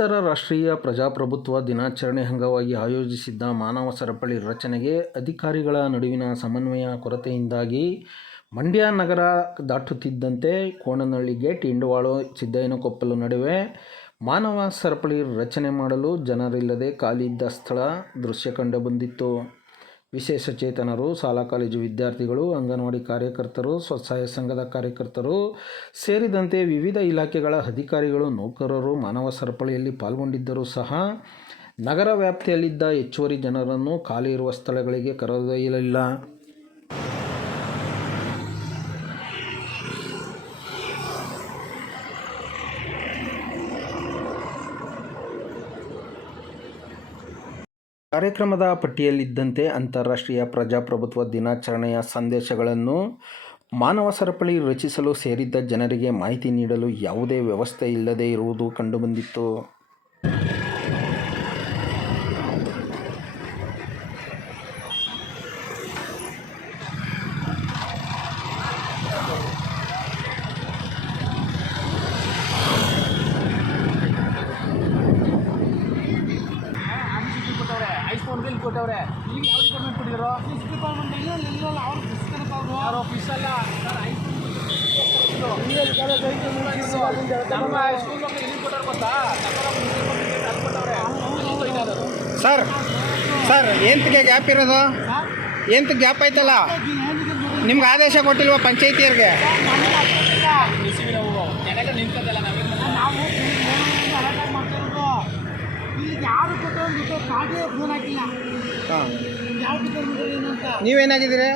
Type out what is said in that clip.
ಅಂತಾರಾಷ್ಟ್ರೀಯ ಪ್ರಜಾಪ್ರಭುತ್ವ ದಿನಾಚರಣೆ ಅಂಗವಾಗಿ ಆಯೋಜಿಸಿದ್ದ ಮಾನವ ಸರಪಳಿ ರಚನೆಗೆ ಅಧಿಕಾರಿಗಳ ನಡುವಿನ ಸಮನ್ವಯ ಕೊರತೆಯಿಂದಾಗಿ ಮಂಡ್ಯ ನಗರ ದಾಟುತ್ತಿದ್ದಂತೆ ಕೋಣನಹಳ್ಳಿ ಗೇಟ್, ಇಂಡವಾಳು, ಸಿದ್ದಯ್ಯನಕೊಪ್ಪಲು ನಡುವೆ ಮಾನವ ಸರಪಳಿ ರಚನೆ ಮಾಡಲು ಜನರಿಲ್ಲದೆ ಖಾಲಿ ಇದ್ದ ಸ್ಥಳ ದೃಶ್ಯ ಕಂಡುಬಂದಿತ್ತು. ವಿಶೇಷಚೇತನರು, ಶಾಲಾ ಕಾಲೇಜು ವಿದ್ಯಾರ್ಥಿಗಳು, ಅಂಗನವಾಡಿ ಕಾರ್ಯಕರ್ತರು, ಸ್ವಸಹಾಯ ಸಂಘದ ಕಾರ್ಯಕರ್ತರು ಸೇರಿದಂತೆ ವಿವಿಧ ಇಲಾಖೆಗಳ ಅಧಿಕಾರಿಗಳು, ನೌಕರರು ಮಾನವ ಸರಪಳಿಯಲ್ಲಿ ಪಾಲ್ಗೊಂಡಿದ್ದರೂ ಸಹ ನಗರ ವ್ಯಾಪ್ತಿಯಲ್ಲಿದ್ದ ಹೆಚ್ಚುವರಿ ಜನರನ್ನು ಖಾಲಿ ಇರುವ ಸ್ಥಳಗಳಿಗೆ ಕರೆದೊಯ್ಯಲಿಲ್ಲ. ಕಾರ್ಯಕ್ರಮದ ಪಟ್ಟಿಯಲ್ಲಿದ್ದಂತೆ ಅಂತಾರಾಷ್ಟ್ರೀಯ ಪ್ರಜಾಪ್ರಭುತ್ವ ದಿನಾಚರಣೆಯ ಸಂದೇಶಗಳನ್ನು ಮಾನವ ಸರಪಳಿ ರಚಿಸಲು ಸೇರಿದ್ದ ಜನರಿಗೆ ಮಾಹಿತಿ ನೀಡಲು ಯಾವುದೇ ವ್ಯವಸ್ಥೆ ಇಲ್ಲದೇ ಇರುವುದು ಕಂಡುಬಂದಿತ್ತು. ಕೊಟ್ಟವ್ರೆ ಈಗ ಯಾವ ಡಿಪಾರ್ಟ್ಮೆಂಟ್ ಕೊಟ್ಟಿದ್ರು? ಆಫೀಸಲ್ಲ ನಮ್ಮ ಸ್ಕೂಲ್ ಮಕ್ಕಳು ಇಲ್ಲಿ ಕೊಟ್ಟವ್ರು ಗೊತ್ತಾ? ಸರ್ ಎಂತಕ್ಕೆ ಗ್ಯಾಪ್ ಇರೋದು? ಎಂತ ಗ್ಯಾಪ್ ಆಯ್ತಲ್ಲ? ನಿಮ್ಗೆ ಆದೇಶ ಕೊಟ್ಟಿಲ್ವಾ ಪಂಚಾಯತಿಯವ್ರಿಗೆ? ನಿಂತದಲ್ಲ ನೀವೇನಾಗಿದ್ದೀರಿ?